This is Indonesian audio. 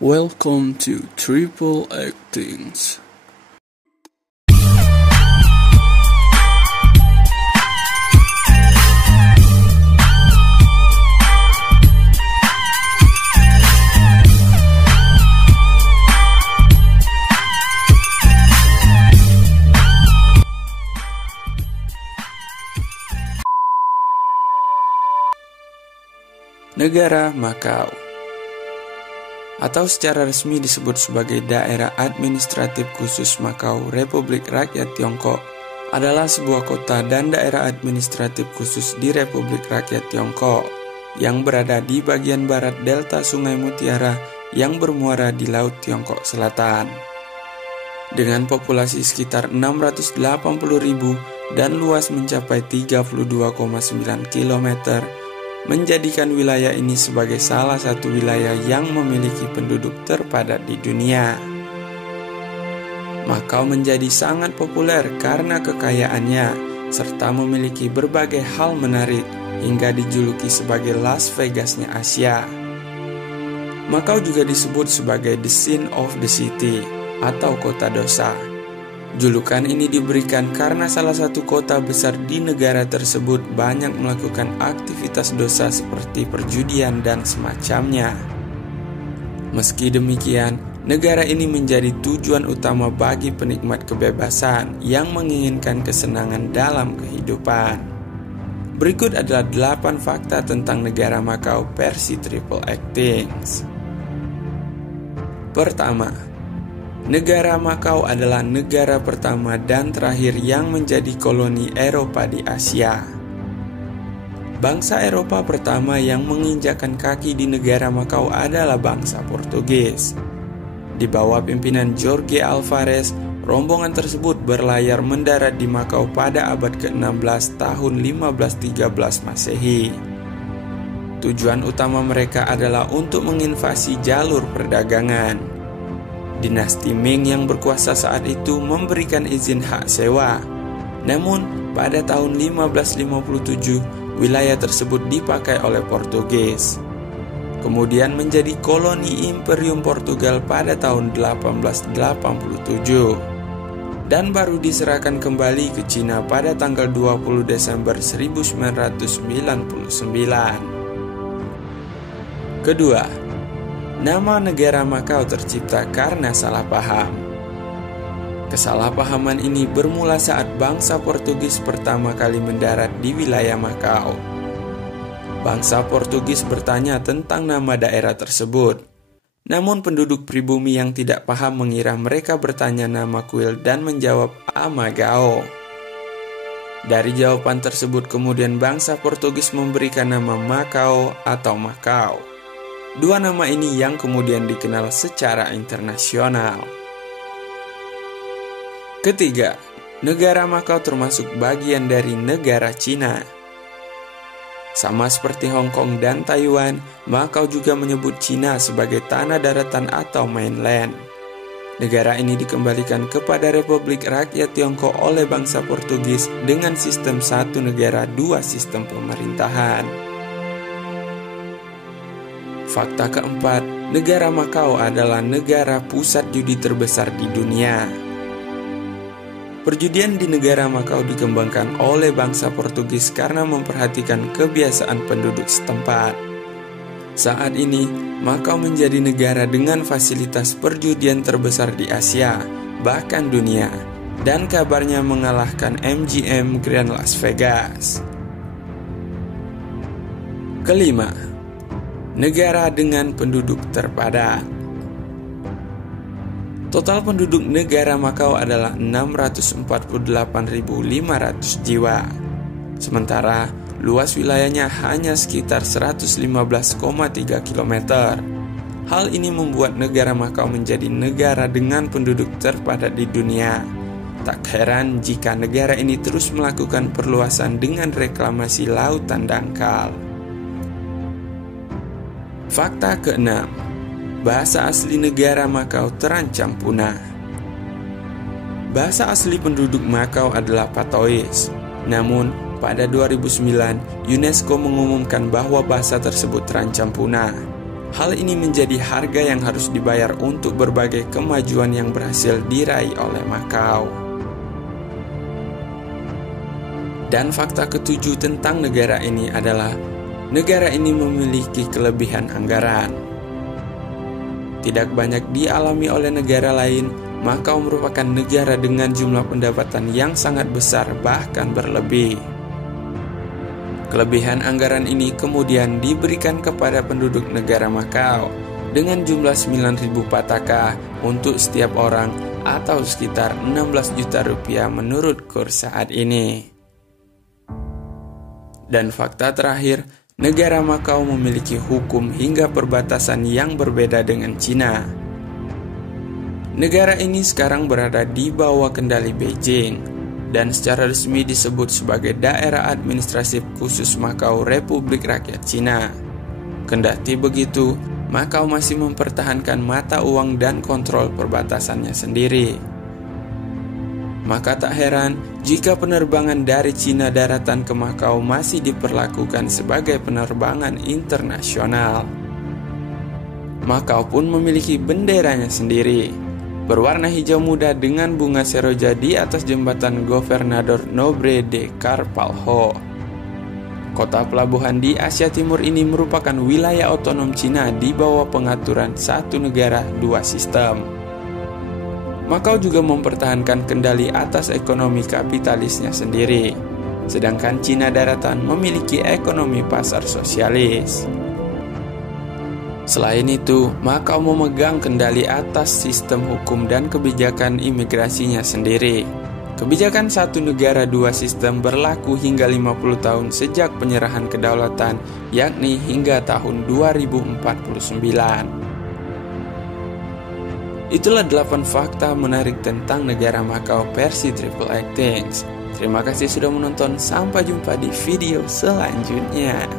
Welcome to Triple Actings. Negara Makau, atau secara resmi disebut sebagai Daerah Administratif Khusus Makau, Republik Rakyat Tiongkok, adalah sebuah kota dan daerah administratif khusus di Republik Rakyat Tiongkok yang berada di bagian barat delta Sungai Mutiara yang bermuara di Laut Tiongkok Selatan. Dengan populasi sekitar 680.000 dan luas mencapai 32,9 km, menjadikan wilayah ini sebagai salah satu wilayah yang memiliki penduduk terpadat di dunia. Makau menjadi sangat populer karena kekayaannya, serta memiliki berbagai hal menarik hingga dijuluki sebagai Las Vegasnya Asia. Makau juga disebut sebagai The Sin of the City atau kota dosa. Julukan ini diberikan karena salah satu kota besar di negara tersebut banyak melakukan aktivitas dosa seperti perjudian dan semacamnya. Meski demikian, negara ini menjadi tujuan utama bagi penikmat kebebasan yang menginginkan kesenangan dalam kehidupan. Berikut adalah 8 fakta tentang negara Makau versi Triple Actings. Pertama, negara Makau adalah negara pertama dan terakhir yang menjadi koloni Eropa di Asia. Bangsa Eropa pertama yang menginjakkan kaki di negara Makau adalah bangsa Portugis. Di bawah pimpinan Jorge Alvarez, rombongan tersebut berlayar mendarat di Makau pada abad ke-16 tahun 1513 Masehi. Tujuan utama mereka adalah untuk menginvasi jalur perdagangan. Dinasti Ming yang berkuasa saat itu memberikan izin hak sewa. Namun, pada tahun 1557, wilayah tersebut dipakai oleh Portugis. Kemudian menjadi koloni Imperium Portugal pada tahun 1887. Dan baru diserahkan kembali ke Cina pada tanggal 20 Desember 1999. Kedua, nama negara Makau tercipta karena salah paham. Kesalahpahaman ini bermula saat bangsa Portugis pertama kali mendarat di wilayah Makau. Bangsa Portugis bertanya tentang nama daerah tersebut. Namun penduduk pribumi yang tidak paham mengira mereka bertanya nama kuil dan menjawab Amagao. Dari jawaban tersebut kemudian bangsa Portugis memberikan nama Makau atau Makau. Dua nama ini yang kemudian dikenal secara internasional. Ketiga, negara Makau termasuk bagian dari negara Cina. Sama seperti Hong Kong dan Taiwan, Makau juga menyebut Cina sebagai tanah daratan atau mainland. Negara ini dikembalikan kepada Republik Rakyat Tiongkok oleh bangsa Portugis dengan sistem satu negara dua sistem pemerintahan. Fakta keempat, negara Makau adalah negara pusat judi terbesar di dunia. Perjudian di negara Makau dikembangkan oleh bangsa Portugis karena memperhatikan kebiasaan penduduk setempat. Saat ini, Makau menjadi negara dengan fasilitas perjudian terbesar di Asia, bahkan dunia, dan kabarnya mengalahkan MGM Grand Las Vegas. Kelima, negara dengan penduduk terpadat. Total penduduk negara Makau adalah 648.500 jiwa. Sementara luas wilayahnya hanya sekitar 115,3 km. Hal ini membuat negara Makau menjadi negara dengan penduduk terpadat di dunia. Tak heran jika negara ini terus melakukan perluasan dengan reklamasi lautan dangkal. Fakta keenam, bahasa asli negara Makau terancam punah. Bahasa asli penduduk Makau adalah Patois. Namun, pada 2009, UNESCO mengumumkan bahwa bahasa tersebut terancam punah. Hal ini menjadi harga yang harus dibayar untuk berbagai kemajuan yang berhasil diraih oleh Makau. Dan fakta ketujuh tentang negara ini adalah negara ini memiliki kelebihan anggaran. Tidak banyak dialami oleh negara lain, Makau merupakan negara dengan jumlah pendapatan yang sangat besar, bahkan berlebih. Kelebihan anggaran ini kemudian diberikan kepada penduduk negara Makau dengan jumlah 9.000 pataka untuk setiap orang atau sekitar 16 juta rupiah menurut kurs saat ini. Dan fakta terakhir, negara Makau memiliki hukum hingga perbatasan yang berbeda dengan Cina. Negara ini sekarang berada di bawah kendali Beijing dan secara resmi disebut sebagai Daerah Administratif Khusus Makau Republik Rakyat Cina. Kendati begitu, Makau masih mempertahankan mata uang dan kontrol perbatasannya sendiri. Maka tak heran jika penerbangan dari Cina daratan ke Makau masih diperlakukan sebagai penerbangan internasional. Makau pun memiliki benderanya sendiri, berwarna hijau muda dengan bunga seroja di atas jembatan Gobernador Nobre de Carvalho. Kota pelabuhan di Asia Timur ini merupakan wilayah otonom Cina di bawah pengaturan satu negara dua sistem. Makau juga mempertahankan kendali atas ekonomi kapitalisnya sendiri, sedangkan Cina daratan memiliki ekonomi pasar sosialis. Selain itu, Makau memegang kendali atas sistem hukum dan kebijakan imigrasinya sendiri. Kebijakan satu negara dua sistem berlaku hingga 50 tahun sejak penyerahan kedaulatan, yakni hingga tahun 2049. Itulah 8 fakta menarik tentang negara Makau versi Triple Actings. Terima kasih sudah menonton, sampai jumpa di video selanjutnya.